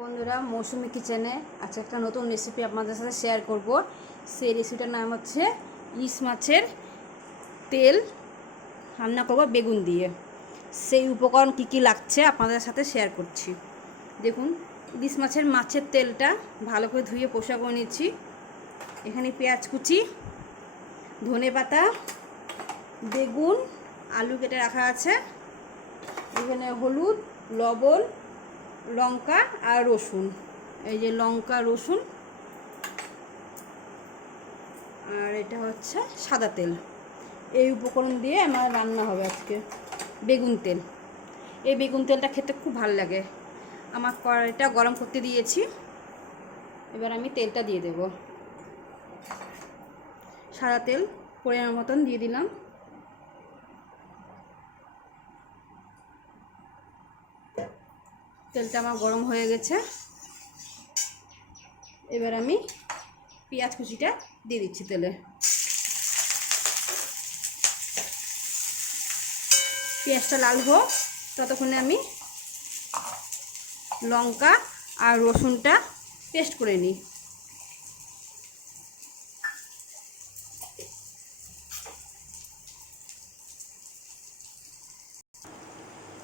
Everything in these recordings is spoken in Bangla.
বন্ধুরা, মৌসুমি কিচেনে আজকে একটা নতুন রেসিপি আপনাদের সাথে শেয়ার করব। সেই রেসিপিটার নাম হচ্ছে ইলিশ মাছের তেল রান্না করব বেগুন দিয়ে। সেই উপকরণ কি কি লাগছে আপনাদের সাথে শেয়ার করছি। দেখুন, ইলিশ মাছের তেলটা ভালো করে ধুয়ে পরিষ্কার করে নিচ্ছি। এখানে পেঁয়াজ কুচি, ধনেপাতা, বেগুন, আলু কেটে রাখা আছে। এখানে হলুদ, লবণ, লঙ্কা আর রসুন। এই যে লঙ্কা, রসুন, আর এটা হচ্ছে সাদা তেল। এই উপকরণ দিয়ে আমার রান্না হবে আজকে বেগুন তেল। এই বেগুন তেলটা খেতে খুব ভালো লাগে। আমার কড়াইটা গরম করতে দিয়েছি, এবার আমি তেলটা দিয়ে দেব। সাদা তেল পরিমাণ মতন দিয়ে দিলাম। তেলটা আমার গরম হয়ে গেছে, এবার আমি পেঁয়াজ কুচিটা দিয়ে দিচ্ছি তেলে। পেঁয়াজটা লাল হোক ততক্ষণে আমি লঙ্কা আর রসুনটা পেস্ট করে নিই।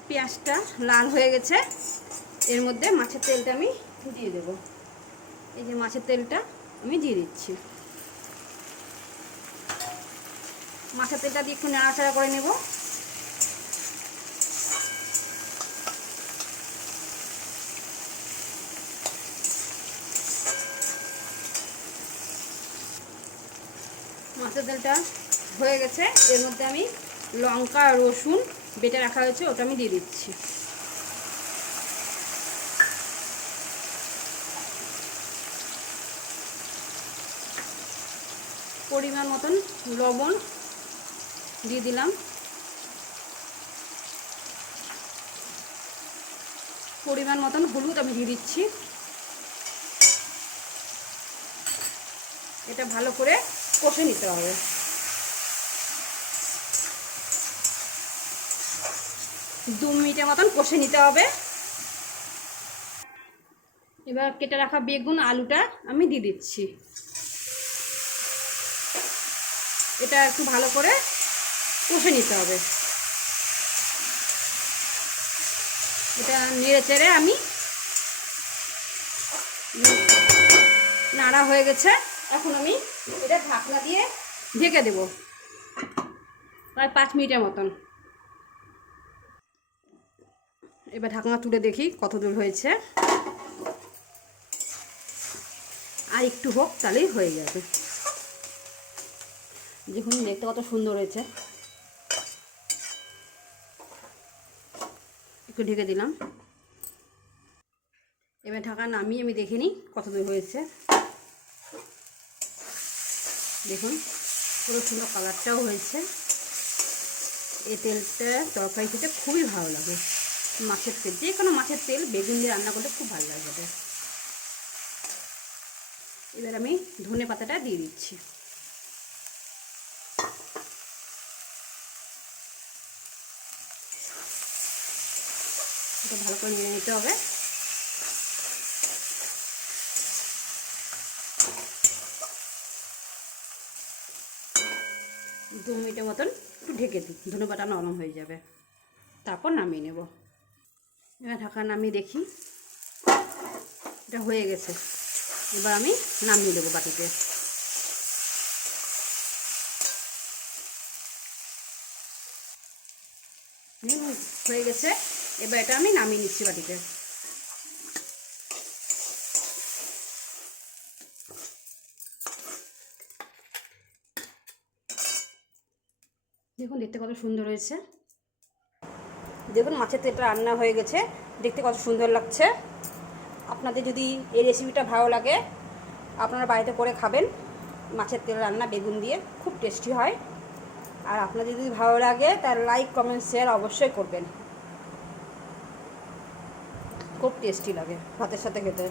পেঁয়াজটা লাল হয়ে গেছে, এর মধ্যে মাছের তেলটা আমি দিয়ে দেব। এই যে মাছের তেলটা আমি দিয়ে দিচ্ছি। মাছের তেলটা দিয়ে একটু নাড়াচাড়া করে নেব। মাছের তেলটা হয়ে গেছে, এর মধ্যে আমি লঙ্কা আর রসুন বেটে রাখা হয়েছে ওটা আমি দিয়ে দিচ্ছি। পরিমাণ মতন লবণ দিয়ে দিলাম। পরিমাণ মতন হলুদ আমি দিয়ে দিচ্ছি। এটা ভালো করে কষে নিতে হবে। দু মিনিটের মতন কষে নিতে হবে। এবার কেটে রাখা বেগুন, আলুটা আমি দিয়ে দিচ্ছি। এটা একটু ভালো করে কষে নিতে হবে। এটা নেড়ে চেড়ে আমি নাড়া হয়ে গেছে, এখন আমি এটা ঢাকনা দিয়ে ঢেকে দেব প্রায় 5 মিনিটের মতন। এবার ঢাকনা তুলে দেখি কত দূর হয়েছে। আর একটু হোক তাহলেই হয়ে যাবে। দেখুন দেখতে কত সুন্দর হয়েছে। একটু ঢেকে দিলাম। এবার ঢাকা নামিয়ে আমি দেখে নিই কত দূর হয়েছে। দেখুন পুরো সুন্দর কালারটাও হয়েছে। এই তেলটা তরকারি খেতে খুবই ভালো লাগে। মাছের তেল, যে কোনো মাছের তেল বেগুন দিয়ে রান্না করলে খুব ভালো লাগবে। এবার আমি ধনে পাতাটা দিয়ে দিচ্ছি। এটা ভালো করে নিয়ে নিতে হবে। দু মিনিটের মতন একটু ঢেকে দিই, ধনে পাতা নরম হয়ে যাবে, তারপর নামিয়ে নেব। এবার ঢাকা নামিয়ে দেখি এটা হয়ে গেছে। এবার আমি নামিয়ে দেবো বাটিতে। হয়ে গেছে, এবার এটা আমি নামিয়ে নিচ্ছি বাটিতে। দেখুন দেখতে কত সুন্দর হয়েছে। দেখুন মাছের তেলটা রান্না হয়ে গেছে, দেখতে কত সুন্দর লাগছে। আপনাদের যদি এই রেসিপিটা ভালো লাগে আপনারা বাড়িতে করে খাবেন। মাছের তেল রান্না বেগুন দিয়ে খুব টেস্টি হয়। আর আপনাদের যদি ভালো লাগে তাহলে লাইক, কমেন্ট, শেয়ার অবশ্যই করবেন। খুব টেস্টি লাগে ভাতের সাথে খেতে।